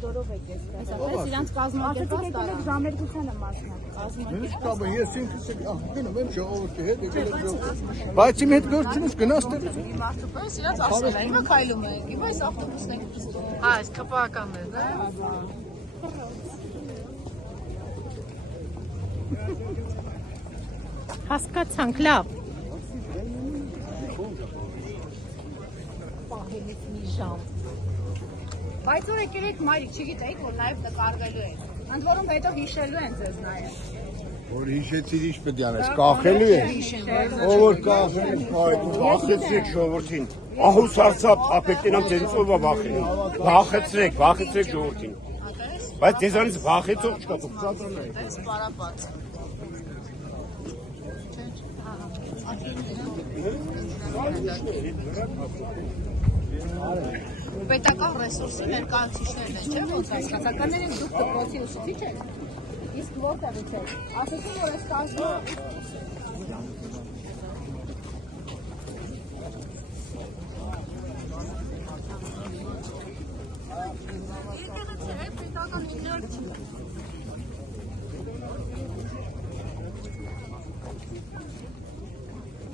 հորդորով եք այստեղ։ Իրանց կազմակերպած տարան։ Ժամերգությանը մասնակցել։ Ես ինքս գնում եմ ժողովրդի հետ, բայց իմ հետ գործունեություն գնաց դեռ։ Մարդու պես իրանց ասել են, հիմա քայլում են, հիմա այս ավտոբուսն են։ Այս կպականներն, հա։ Հասկացանք, լավ։ Պահելից մի ժամ։ Բայց որ եկել եք մայրիկ, չգիտեիք, որ նաև նկարվելու եք։ Ընդ որում հետո հիշելու են ձեզ նաև։ Որ հիշեցիր ինչ պետք է անես, կախելու է։ Ով որ կախել, Վախեցրեք ժողովրդին։ Ահուս արծապ ապետինամ ձեզից ով վախենում։ Վախեցրեք ժողովրդին։ Բայց ձեզանից վախեցող չկա, դուք ծածրել եք։ Դες պարապած։ Պետական ռեսուրսի ներկայացուցիչներն են, չէ՞, ոնց հասկացականներին դուք դպրոցի ուսուցիչ եք։ Իսկ որտեղից եք։ Ասեցին, որ այս կազմը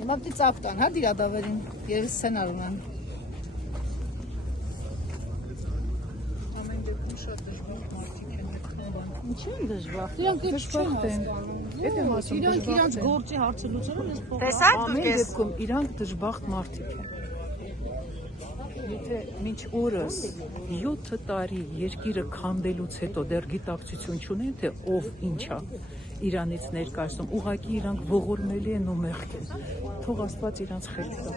Հիմա պիտի ծափ տան, հա, դիրադավերին, երևի սցենար ունեն։ Ամեն դեպքում շատ դժբախտ մարդիկ են մտքները։ Ինչու են դժբախտ։ Իրանք դժբախտ են։ Իրանք գործի հարցը լուծելը ես փոխ։ Տեսա՞ք դուք Ամեն ես։ դեպքում իրանք դժբախտ մարդիկ են։ Եթե մինչ օրս 7 տարի երկիրը քանդելուց հետո դեռ գիտակցություն չունեն, թե ով ինչ է Իրանից ներկայացնում, ուղղակի իրանք ողորմելի են ու մեղք են։ Թող Աստված իրանց խելք տա։